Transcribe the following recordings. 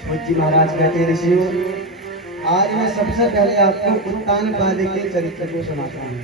जी महाराज कहते हैं ऋषियों, आज मैं सबसे पहले आपको उत्तानपाद के चरित्र को सुनाता हूँ।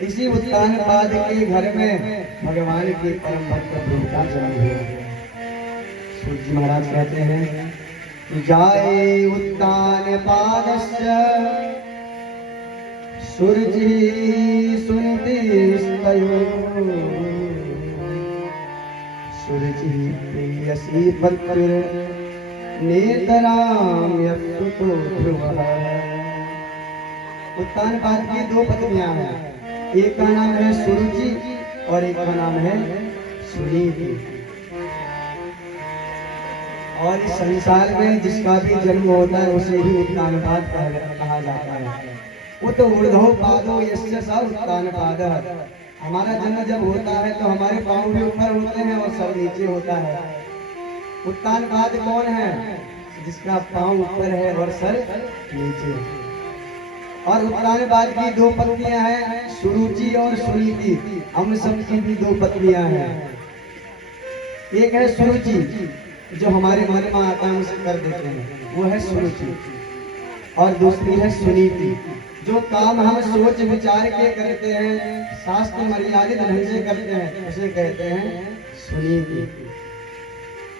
इसी उत्तानपाद के घर में भगवान के परम भक्त ध्रुव का जन्म हुआ। सूत जी महाराज कहते हैं, जाए उत्तानपादस्य सूर्यि सुनितिस्तयो सूर्यि प्रेयसी पत्र नेतराम यत्सुतो ध्रुवः। उत्तानपाद की दो पत्नियां हैं, एक का नाम है सुरुचि और एक का नाम है सुनीति। और इस संसार में जिसका भी जन्म होता है उसे ही उत्तानपाद कहा जाता है। उत ऊर्ध्वो पादो यस्य स उत्तानपादः। हमारा जन्म जब होता है तो हमारे पांव भी ऊपर होते हैं और सर नीचे होता है। उत्तानपाद कौन है? जिसका पांव ऊपर है और सर नीचे। और उत्तानपाद की दो पत्नियां हैं, सुरुचि और सुनीति। हम सबकी भी दो पत्नियां हैं। एक है सुरुचि, जो हमारे मन में आता है उसे कर देते हैं, वो है सुरुचि। और दूसरी है सुनीति, जो काम हम सोच विचार के करते हैं, शास्त्र मर्यादित ढंग से करते हैं, उसे कहते हैं सुनीति।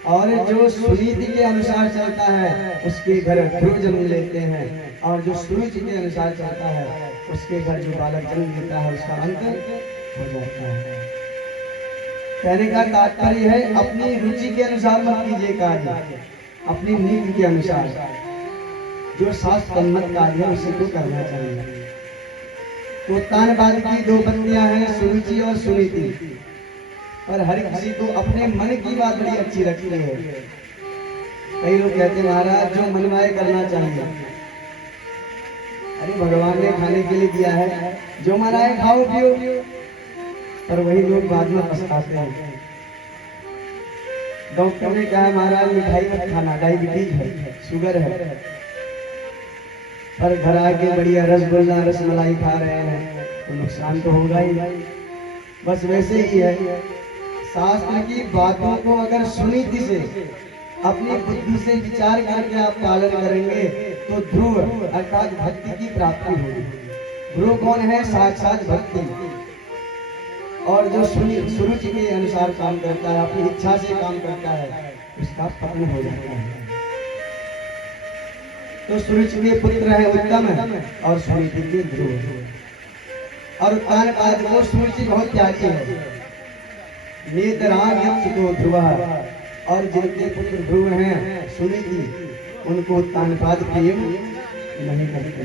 और जो सुनीति के अनुसार चलता है उसके घर ध्रुव जन्म लेते हैं, और जो सुरुचि के अनुसार चलता है उसके घर जो बालक जन्म लेता है उसका अंत हो जाता है। कहने का तात्पर्य है, अपनी रुचि के अनुसार मत कीजिए कार्य, अपनी नीति के अनुसार जो शास्त्र सम्मत कार्य है उसी को करना चाहिए। तो उत्तानपाद की दो पत्नियां हैं, सुरुचि और सुनीति। और हर किसी को अपने मन की बात बड़ी अच्छी लगती है। कई लोग कहते हैं महाराज जो मन माए करना चाहिए। अरे भगवान ने खाने के लिए दिया है, जो मन आए खाओ पियो। पर वही लोग बाद में पछताते हैं। डॉक्टर ने कहा महाराज मिठाई मत खाना, डायबिटीज है, शुगर है। पर घर आके बढ़िया रसगुल्ला रसमलाई खा रहे हैं तो नुकसान तो होगा ही। बस वैसे ही है, शास्त्र की बातों को अगर सुनीति से अपनी बुद्धि से विचार करके आप पालन करेंगे तो ध्रुव अर्थात भक्ति की प्राप्ति होगी। ध्रुव कौन है? साक्षात भक्ति। और जो सुरुचि के अनुसार काम करता है, अपनी इच्छा से काम करता है, उसका पतन हो जाता है। तो सुरुचि के पुत्र है उत्तम और सुनीति के ध्रुव। और उत्तानपाद को सुरुचि बहुत प्यारी है। नेतराम यत्सुतो ध्रुवः। और जिनके पुत्र ध्रुव हैं सुनीति, उनको उत्तानपाद प्रिय नहीं करते।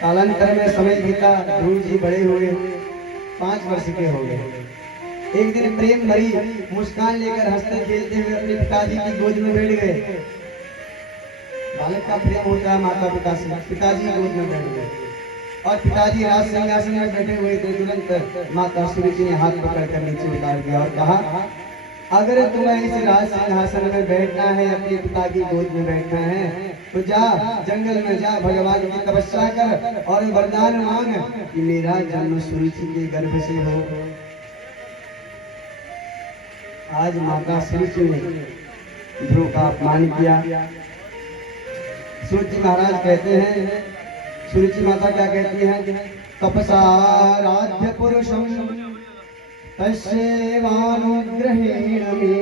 कालांतर में समय बीता, ध्रुव जी बड़े हुए, 5 वर्ष के हो गए। एक दिन प्रेम भरी मुस्कान लेकर हंसते खेलते हुए अपने पिताजी की गोद में बैठ गए। बालक का प्रेम होता है माता पिता से। पिताजी गोद में बैठ गए और पिताजी राज सिंहासन में बैठे हुए थे। तुरंत माता सुरुचि ने हाथ पकड़कर नीचे उतार दिया और कहा, अगर तुम्हें इस राज सिंहासन में बैठना है, अपने पिता की गोद में बैठना है, तो जा जंगल में जा, भगवान की तपस्या कर और वरदान मांग कि मेरा जन्म सुरुचि के गर्भ से हो। आज माता सुरुचि ने ध्रुव का अपमान किया। सूत जी महाराज कहते हैं, सुरुचि माता क्या कहती है? तपसाराध्य पुरुषम तस्यैवानुग्रहेण मे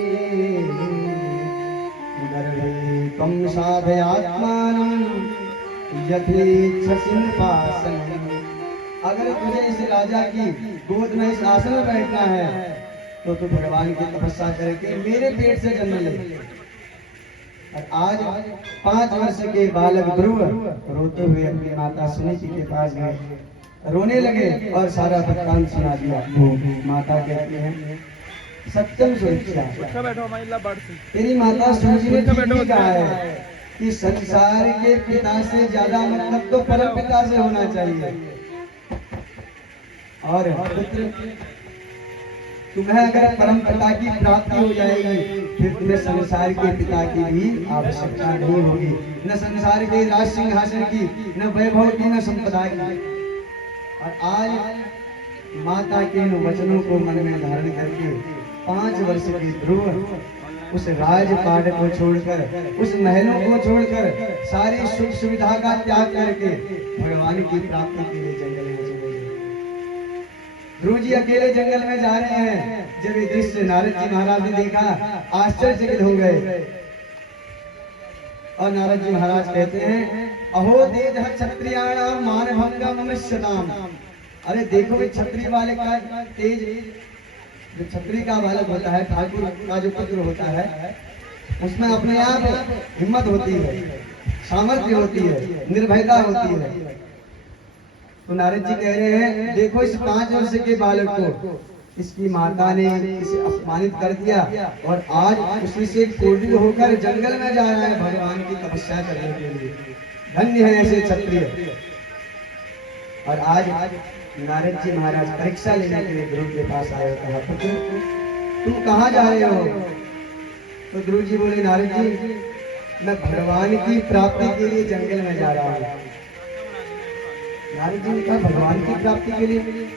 गर्भे त्वं साधयात्मानं यथेच्छसि नृपासनं। अगर तुझे इस राजा की गोद में इस आसन में बैठना है तो तू भगवान की तपस्या करके मेरे पेट से जन्म ले। और आज 5 वर्ष के बालक ध्रुव रोते हुए अपनी माता सुनीति के पास गए, रोने लगे और सारा वृत्तांत सुना दिया। माता कहती है, सत्यम सुरक्षा, तेरी माता सुरुचि ने ठीक ही कहा है कि संसार के पिता से ज्यादा मतलब तो परम पिता से होना चाहिए। और पुत्र, तुम्हें अगर परम पिता की प्राप्ति हो जाएगी फिर तुम्हें संसार के पिता की भी आवश्यकता नहीं होगी, न संसार के राज सिंहासन की, न वैभव की, न संपदा की। और आज माता के इन वचनों को मन में धारण करके 5 वर्ष के ध्रुव उस राजपाट को छोड़कर, उस महलों को छोड़कर, सारी सुख सुविधा का त्याग करके भगवान की प्राप्ति के लिए जंगल में चले गए। ध्रुव जी अकेले जंगल में जा रहे हैं। जब ये दृश्य नारद जी महाराज ने देखा, आश्चर्यचकित हो गए। और नारद जी महाराज कहते हैं, अहो तेज क्षत्रियाणाम मानभंगम मनुष्यताम। अरे देखो ये क्षत्रिय वाले का तेज, जो क्षत्रिय का बालक होता है, ठाकुर का जो पुत्र होता है, उसमें अपने आप हिम्मत होती है, सामर्थ्य होती है, निर्भयता होती है। तो नारद जी कह रहे हैं, देखो इस 5 वर्ष के बालक को इसकी माता ने इसे अपमानित कर दिया और आज उसी से कोटित होकर जंगल में जा रहा है भगवान की तपस्या करने के लिए। धन्य है ऐसे क्षत्रिय। और आज नारद जी महाराज परीक्षा लेने के लिए ध्रुव के पास आए। कहा, पुत्र तुम कहाँ जा रहे हो? तो ध्रुव जी बोले, नारद जी मैं भगवान की प्राप्ति के लिए जंगल में जा रहा हूँ। नारद जी ने कहा, भगवान की प्राप्ति के लिए?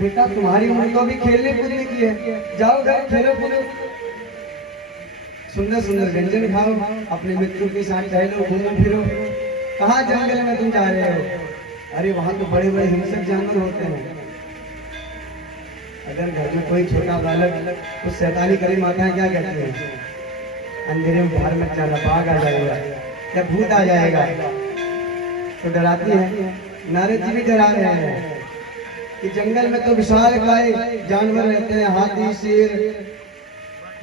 बेटा तुम्हारी उम्र तो भी खेलने कूदने की है, जाओ घर खेलो कूदो, सुंदर सुंदर व्यंजन खाओ, अपने मित्रों के साथ टहलो, घूमो फिरो। कहाँ जंगल में तुम जा रहे हो? अरे वहां तो बड़े बड़े हिंसक जानवर होते हैं। अगर घर में कोई छोटा बालक कुछ शैतानी करे, माताएं क्या कहती हैं? अंधेरे में बाहर मत जाना, बाघ आ जाएगा या भूत आ जाएगा, तो डराती है। नारद जी भी डरा रहे हैं कि जंगल में तो विशालकाय जानवर रहते हैं, हाथी, शेर,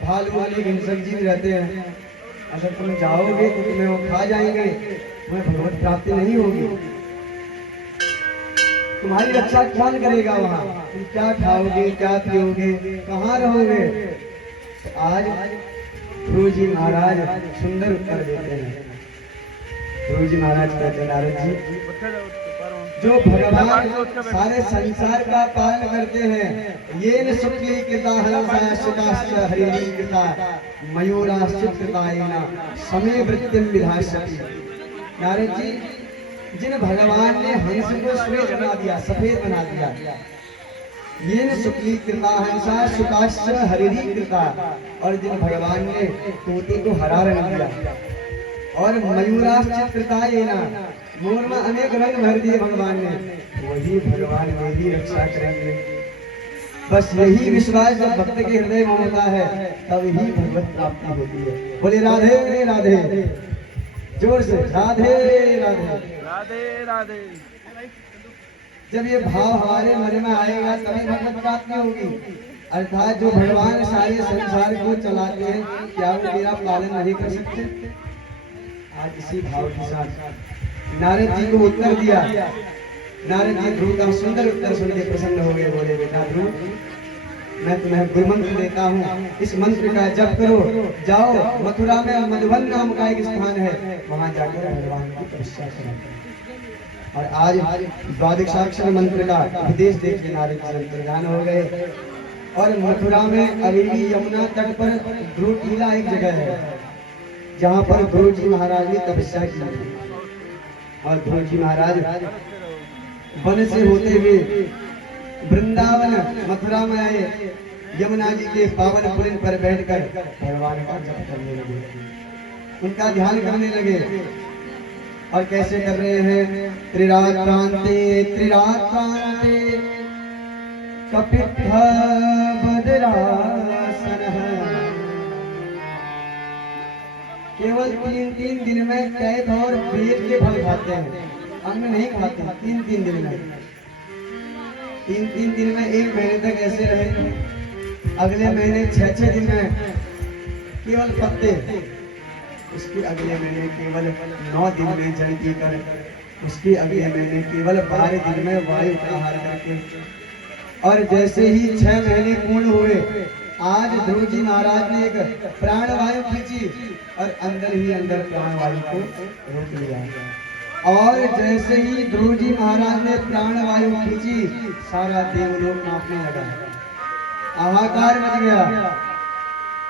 भालू वाली हिंसक जीव रहते हैं। अगर तुम जाओगे तो तुम्हें वो खा जाएंगे, तुम्हें भगवत प्राप्ति नहीं होगी। तुम्हारी रक्षा कौन करेगा वहाँ? तुम क्या खाओगे, क्या पियोगे, कहाँ रहोगे? तो आज ध्रुव जी महाराज सुंदर उत्तर देते हैं। ध्रुव जी महाराज कहते हैं, नारद जी जो भगवान सारे संसार का पालन करते हैं, ये न शुक्ली कृता हंसा शुकाश्च हरिणी कृता मयूराश्च कृतायेन समय वृत्तिम विधास्यति। नारद जी, जिन भगवान ने हंस को श्वेत बना दिया, सफेद बना दिया, ये न शुक्ली कृता हंसा शुकाश्च हरिणी कृता, और जिन भगवान ने तोते को हरा रंग दिया, और मयूराश्च कृतायेन, मोर में अनेक रंग भर दिए भगवान ने, वही भगवान मेरी रक्षा करेंगे। बस यही विश्वास जब भक्त के हृदय में होता है, तब ही भगवत प्राप्ति होती है। बोले राधे राधे, जोर से राधे राधे, राधे राधे। जब ये भाव हमारे मन में आएगा तभी भगवत प्राप्ति होगी। अर्थात जो भगवान सारे संसार को चलाते हैं, क्या वो मेरा पालन नहीं कर सकते? आज इसी भाव के साथ नारद जी को उत्तर दिया। नारद जी ध्रुव का सुंदर उत्तर सुन के प्रसन्न हो गए। बोले, बेटा ध्रुव, मैं तुम्हें गुरु मंत्र देता हूँ, इस मंत्र का जप करो, जाओ मथुरा में मधुबन नाम का एक स्थान है, वहां जाकर भगवान की तपस्या करो। और आज द्वादशाक्षर मंत्र का उपदेश देख के नारद जी अंतर्धान हो गए। और मथुरा में अभी भी यमुना तट पर ध्रुव टीला एक जगह है, जहाँ पर ध्रुव जी महाराज ने तपस्या की। और ध्रुव जी महाराज वन से होते हुए वृंदावन मथुरा में आए, यमुना जी के पावन पुलिन पर बैठकर भगवान का जप करने लगे, उनका ध्यान करने लगे। और कैसे कर रहे हैं? त्रिरात्रांते त्रिरात्रांते कपित्थ बदरासनः। केवल 3 दिन में कैद और पेट के फल खाते हैं, अन्न नहीं खाते। 3 दिन में, 3 दिन में 1 महीने तक ऐसे रहे। अगले महीने 6 दिन में केवल पत्ते, उसके अगले महीने केवल 9 दिन में जल पीकर, उसके अगले महीने केवल 12 दिन में वायु का आहार करके। और जैसे ही 6 महीने पूर्ण हुए, आज ध्रुव जी महाराज ने एक प्राणवायु खींची और अंदर ही अंदर प्राणवायु को रोक लिया। और जैसे ही ध्रुव जी महाराज ने प्राणवायु खींची, सारा देवलोक कांपने लगा, हाहाकार मच गया।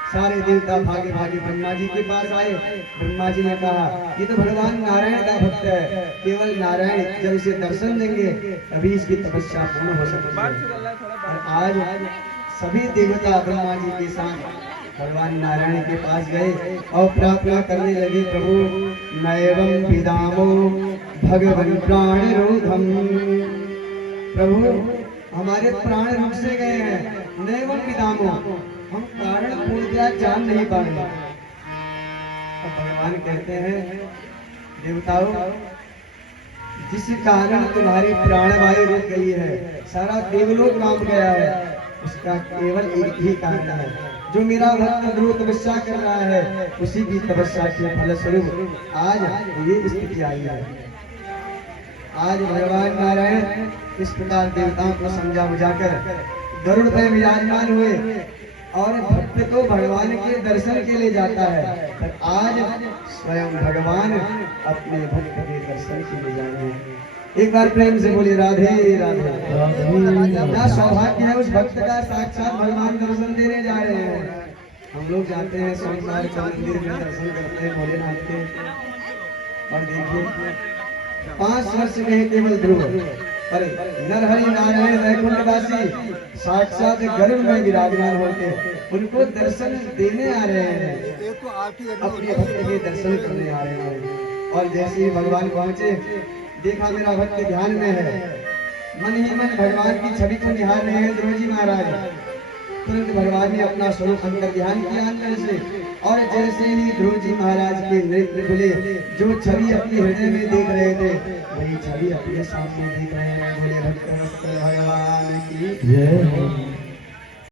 सारे देवता भागे भागे ब्रह्मा जी के पास आए। ब्रह्मा जी ने कहा, ये तो भगवान नारायण का भक्त है, केवल नारायण जब इसे दर्शन देंगे तभी इसकी तपस्या पूर्ण हो सकती है। और आज सभी देवता ब्रह्मा जी के साथ भगवान नारायण के पास गए और प्रार्थना करने लगे, प्रभु नैवं विदामो भगवन् प्राण रोधम। प्रभु हमारे प्राण रुक से गए हैं, नैवं विदामो, हम कारण पूर्णतया जान नहीं पाए। अब भगवान कहते हैं, देवताओं जिस कारण तुम्हारी प्राणवायु रुक गई है, सारा देवलोक कांप गया है, उसका केवल एक ही कारण है, जो मेरा भक्त ध्रुव तपस्या कर रहा है, उसी की तपस्या के फलस्वरूप आज ये स्थिति आई है। आज भगवान नारायण इस प्रकार देवताओं को समझा बुझाकर गरुड़ पे विराजमान हुए और भक्त तो भगवान के दर्शन के लिए जाता है, पर आज स्वयं भगवान अपने भक्त के दर्शन के लिए जाएंगे। एक बार प्रेम से बोलिए राधे राधे। क्या सौभाग्य है उस भक्त का, साक्षात भगवान दर्शन देने जा रहे हैं। हम लोग जाते हैं सोमवार के मंदिर में दर्शन करते हैं भोलेनाथ के, और देखिए 5 वर्ष गए केवल ध्रुव, पर नरहरि नारायण वैकुंठवासी साक्षात गरुड़ में विराजमान होते उनको दर्शन देने आ रहे हैं, अपने भक्त के दर्शन करने आ रहे हैं। और जैसे ही भगवान पहुंचे, देखा मेरा भक्त ध्यान में है, मन ही मन भगवान की छवि को निहार रहे हैं ध्रुव जी महाराज। तुरंत भगवान ने अपना स्वरूप अंतर ध्यान किया अंतर से, और जैसे ही ध्रुव जी महाराज के नेत्र खुले, जो छवि अपने हृदय में देख रहे थे, वही छवि अपने सामने देख रहे हैं। बोले भक्त भगवान की जय।